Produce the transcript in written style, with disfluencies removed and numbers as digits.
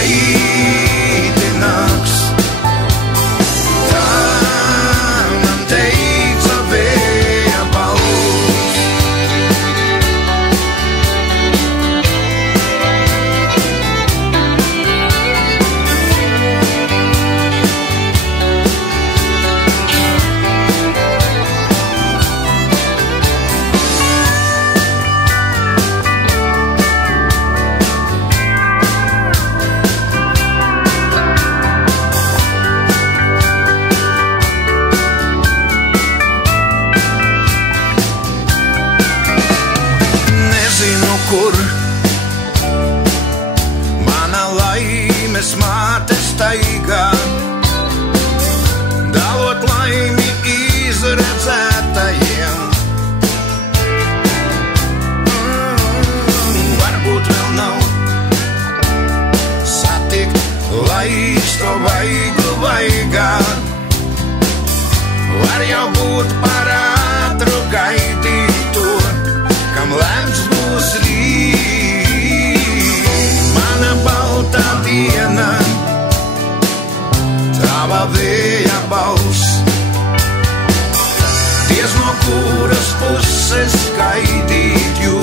raiti nāks. Tā man teica vēja balss. Nezinu, kur mana laimes māte staigā, dalot laimi izredzētajiem. Varbūt vēl nav satikt laisto vaigu vaigā. Var jau būt par ātru gaidīt to, kam lemts būs rīt. Mana baltā diena, tava vēja balss. Diez no kuras puses gaidīt jūs.